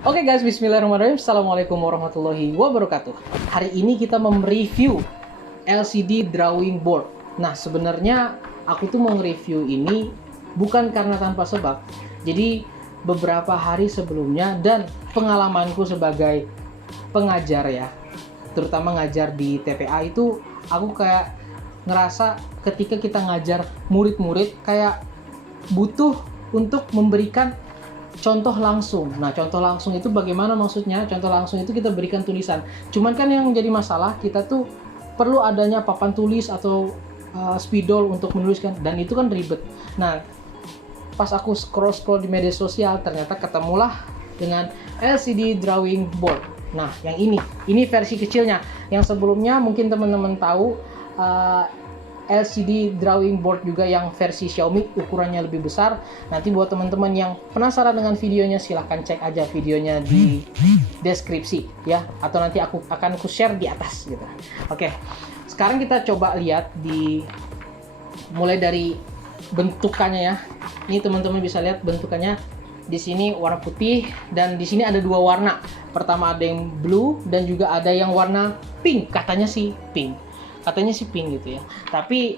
Oke guys, bismillahirrahmanirrahim. Assalamualaikum warahmatullahi wabarakatuh. Hari ini kita mereview LCD drawing board. Nah, sebenarnya aku tuh mau nge-review ini bukan karena tanpa sebab. Jadi beberapa hari sebelumnya dan pengalamanku sebagai pengajar ya, terutama ngajar di TPA itu, aku kayak ngerasa ketika kita ngajar murid-murid kayak butuh untuk memberikan contoh langsung. Nah, contoh langsung itu bagaimana maksudnya? Contoh langsung itu kita berikan tulisan. Cuman kan yang jadi masalah, kita tuh perlu adanya papan tulis atau spidol untuk menuliskan, dan itu kan ribet. Nah, pas aku scroll di media sosial, ternyata ketemulah dengan LCD drawing board. Nah, yang ini versi kecilnya. Yang sebelumnya mungkin teman-teman tahu, LCD drawing board juga yang versi Xiaomi ukurannya lebih besar. Nanti buat teman-teman yang penasaran dengan videonya, silahkan cek aja videonya di deskripsi ya, atau nanti aku akan share di atas gitu. Oke, sekarang kita coba lihat mulai dari bentukannya ya. Ini teman-teman bisa lihat bentukannya. Di sini warna putih dan di sini ada dua warna. Pertama ada yang blue dan juga ada yang warna pink. Katanya sih pink gitu ya, tapi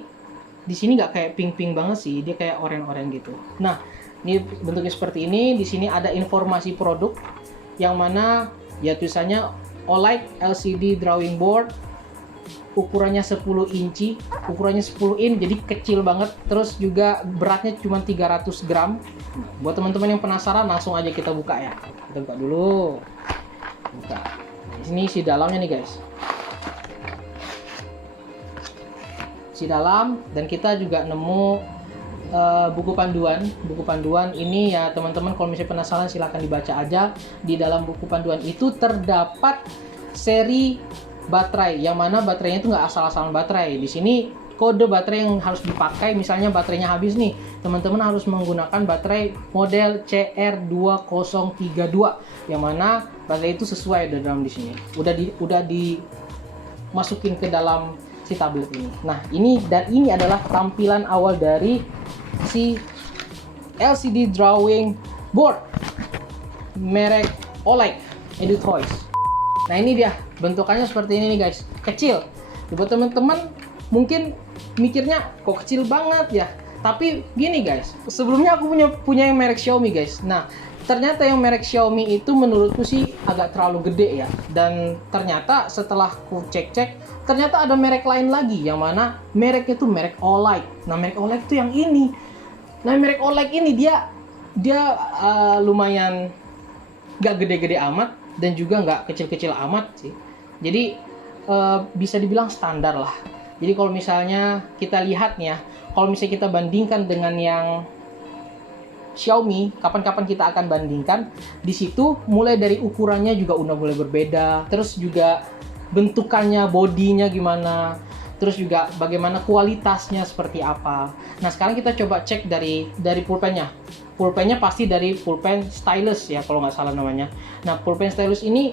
di sini nggak kayak pink banget sih, dia kayak oranye gitu. Nah, ini bentuknya seperti ini. Di sini ada informasi produk yang mana ya tulisannya OLED LCD drawing board, ukurannya 10 inci, ukurannya 10 in, jadi kecil banget. Terus juga beratnya cuma 300 gram. Buat teman-teman yang penasaran, langsung aja kita buka ya. Kita buka dulu. Buka. Ini isi dalamnya nih guys. Dalam, dan kita juga nemu buku panduan ini ya teman-teman. Kalau misalnya penasaran silahkan dibaca aja. Di dalam buku panduan itu terdapat seri baterai, yang mana baterainya itu nggak asal-asalan baterai. Di sini kode baterai yang harus dipakai, misalnya baterainya habis nih, teman-teman harus menggunakan baterai model CR2032, yang mana baterai itu sesuai dalam di sini. Udah dimasukin ke dalam si tablet ini. Nah, ini adalah tampilan awal dari si LCD drawing board merek OLED EduToys. Nah, ini dia bentukannya seperti ini nih guys, kecil. Buat teman-teman mungkin mikirnya kok kecil banget ya, tapi gini guys, sebelumnya aku punya yang merek Xiaomi guys. Nah, ternyata yang merek Xiaomi itu menurutku sih agak terlalu gede ya, dan ternyata setelah aku cek ternyata ada merek lain lagi, yang mana mereknya itu merek OLED. Nah, merek OLED itu yang ini. Nah, merek OLED ini dia lumayan nggak gede-gede amat dan juga nggak kecil-kecil amat sih. Jadi bisa dibilang standar lah. Jadi kalau misalnya kita lihat nih ya, kalau misalnya kita bandingkan dengan yang Xiaomi, kapan-kapan kita akan bandingkan, di situ mulai dari ukurannya juga udah mulai berbeda, terus juga bentukannya, bodinya gimana, terus juga bagaimana kualitasnya seperti apa. Nah, sekarang kita coba cek dari pulpennya. Pulpennya pasti dari pulpen stylus ya, kalau nggak salah namanya. Nah, pulpen stylus ini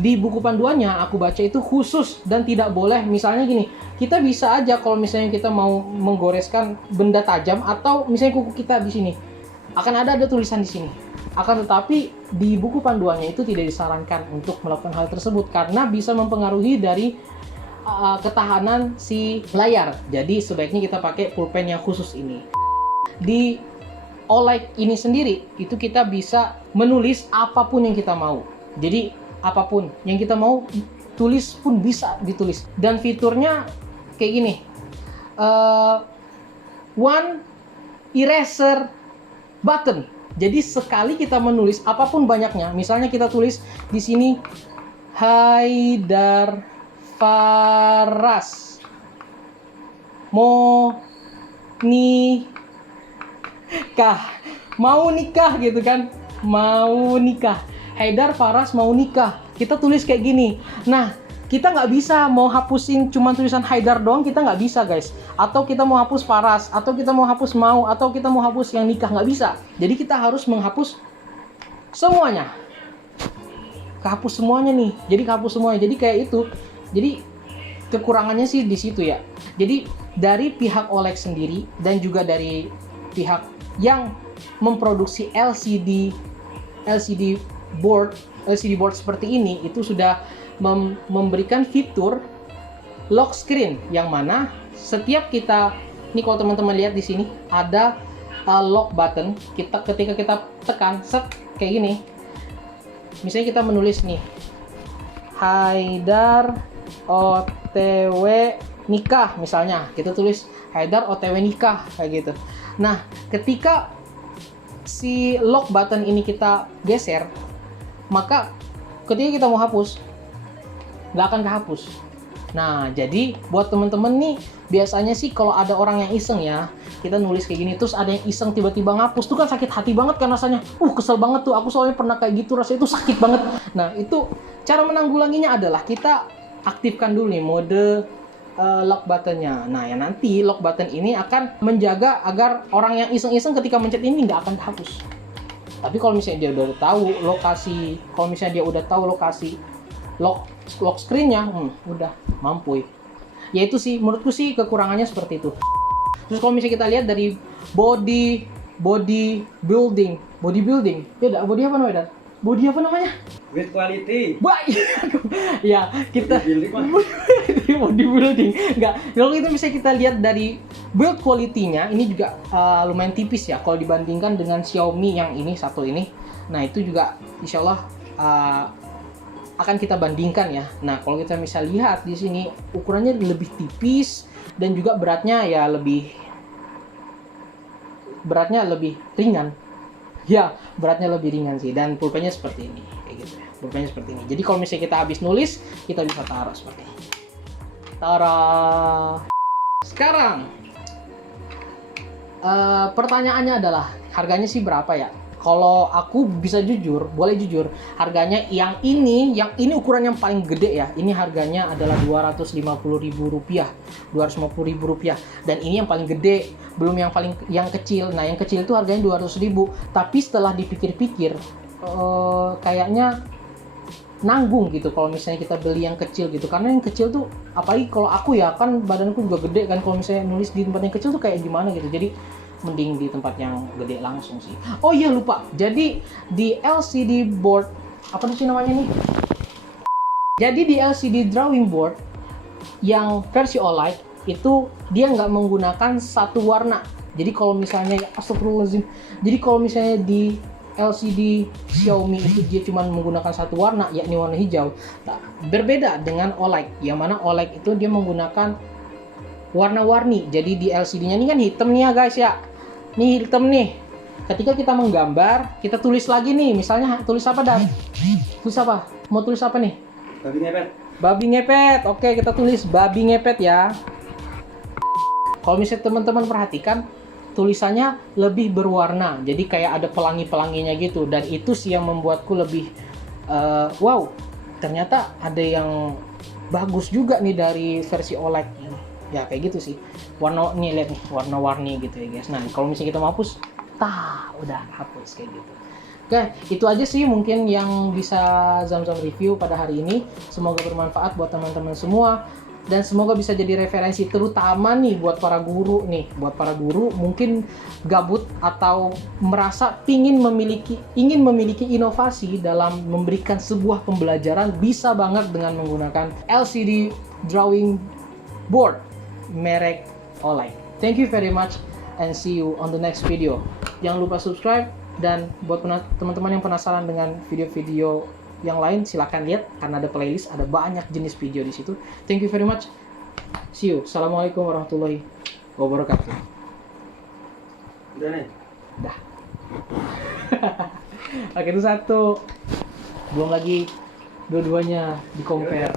di buku panduannya aku baca itu khusus dan tidak boleh, misalnya gini, kita bisa aja kalau misalnya kita mau menggoreskan benda tajam atau misalnya kuku kita di sini, akan ada tulisan di sini. Akan tetapi di buku panduannya itu tidak disarankan untuk melakukan hal tersebut karena bisa mempengaruhi dari ketahanan si layar. Jadi sebaiknya kita pakai pulpen yang khusus ini. Di OLED ini sendiri itu kita bisa menulis apapun yang kita mau. Jadi apapun yang kita mau tulis pun bisa ditulis. Dan fiturnya kayak gini. One eraser button. Jadi sekali kita menulis apapun banyaknya, misalnya kita tulis di sini Haidar Faras mau nikah gitu kan, mau nikah, Haidar Faras mau nikah, kita tulis kayak gini. Nah, kita nggak bisa mau hapusin cuma tulisan Haidar doang, kita nggak bisa guys. Atau kita mau hapus Faras, atau kita mau hapus mau, atau kita mau hapus yang nikah, nggak bisa. Jadi kita harus menghapus semuanya. Kehapus semuanya nih. Jadi kehapus semuanya. Jadi kayak itu. Jadi kekurangannya sih di situ ya. Jadi dari pihak OLED sendiri dan juga dari pihak yang memproduksi LCD board, LCD board seperti ini itu sudah memberikan fitur lock screen, yang mana setiap kita, ini kalau teman-teman lihat di sini ada lock button. Ketika kita tekan set kayak gini, misalnya kita menulis nih Haidar OTW nikah, misalnya kita tulis Haidar OTW nikah kayak gitu. Nah, ketika si lock button ini kita geser, maka ketika kita mau hapus nggak akan kehapus. Nah, jadi buat temen-temen nih, biasanya sih kalau ada orang yang iseng ya, kita nulis kayak gini, terus ada yang iseng tiba-tiba ngapus, tuh kan sakit hati banget kan rasanya. Kesel banget tuh, aku soalnya pernah kayak gitu, rasanya itu sakit banget. Nah, itu cara menanggulanginya adalah kita aktifkan dulu nih mode lock buttonnya. Nah, ya nanti lock button ini akan menjaga agar orang yang iseng-iseng ketika mencet ini nggak akan dihapus. Tapi kalau misalnya dia udah tahu lokasi, kalau misalnya dia udah tahu lokasi lock screen-nya, udah mampu. Ya itu sih, menurutku sih kekurangannya seperti itu. Terus kalau misalnya kita lihat dari body building, ya body apa namanya? Body apa namanya? With quality. Ya, kita body building. Enggak, kalau itu bisa kita lihat dari build quality-nya, ini juga lumayan tipis ya kalau dibandingkan dengan Xiaomi yang ini satu ini. Nah, itu juga insya Allah akan kita bandingkan ya. Nah, kalau kita bisa lihat di sini ukurannya lebih tipis dan juga beratnya lebih ringan. Ya, beratnya lebih ringan sih, dan pulpennya seperti ini, kayak gitu ya. Pulpennya seperti ini. Jadi kalau misalnya kita habis nulis, kita bisa taruh seperti ini. Taruh. Sekarang pertanyaannya adalah harganya sih berapa ya? Kalau aku bisa jujur, boleh jujur, harganya yang ini ukuran yang paling gede ya. Ini harganya adalah Rp250.000, Rp250.000. Dan ini yang paling gede, belum yang kecil. Nah, yang kecil itu harganya Rp200.000. Tapi setelah dipikir-pikir, kayaknya nanggung gitu kalau misalnya kita beli yang kecil gitu. Karena yang kecil tuh, apalagi kalau aku ya, kan badanku juga gede kan, kalau misalnya nulis di tempat yang kecil tuh kayak gimana gitu. Jadi mending di tempat yang gede langsung sih. Oh iya, lupa. Jadi di LCD board, apa sih namanya nih? Jadi di LCD drawing board yang versi OLED itu dia nggak menggunakan satu warna. Jadi kalau misalnya, astagfirullahaladzim. Jadi kalau misalnya di LCD Xiaomi itu dia cuma menggunakan satu warna, yakni warna hijau. Berbeda dengan OLED, yang mana OLED itu dia menggunakan warna-warni. Jadi di LCD-nya ini kan hitam nih ya guys ya. Nih hitam nih. Ketika kita menggambar, kita tulis lagi nih. Misalnya tulis apa, Dan? Tulis apa? Mau tulis apa nih? Babi ngepet. Babi ngepet. Oke, kita tulis babi ngepet ya. Kalau misalnya teman-teman perhatikan, tulisannya lebih berwarna. Jadi kayak ada pelangi-pelanginya gitu. Dan itu sih yang membuatku lebih wow, ternyata ada yang bagus juga nih dari versi OLED ini. Ya kayak gitu sih, warna nih, lihat nih, warna-warni gitu ya guys. Nah, kalau misalnya kita mau hapus, udah hapus kayak gitu. Oke, itu aja sih mungkin yang bisa Zamzam review pada hari ini. Semoga bermanfaat buat teman-teman semua, dan semoga bisa jadi referensi, terutama nih buat para guru nih. Buat para guru mungkin gabut atau merasa ingin memiliki inovasi dalam memberikan sebuah pembelajaran, bisa banget dengan menggunakan LCD drawing board merek OLED. Thank you very much and see you on the next video. Jangan lupa subscribe, dan buat teman-teman yang penasaran dengan video-video yang lain, silakan lihat karena ada playlist, ada banyak jenis video di situ. Thank you very much. See you. Assalamualaikum warahmatullahi wabarakatuh. Udah nih. Dah. Oke, itu satu. Belum lagi dua-duanya di compare.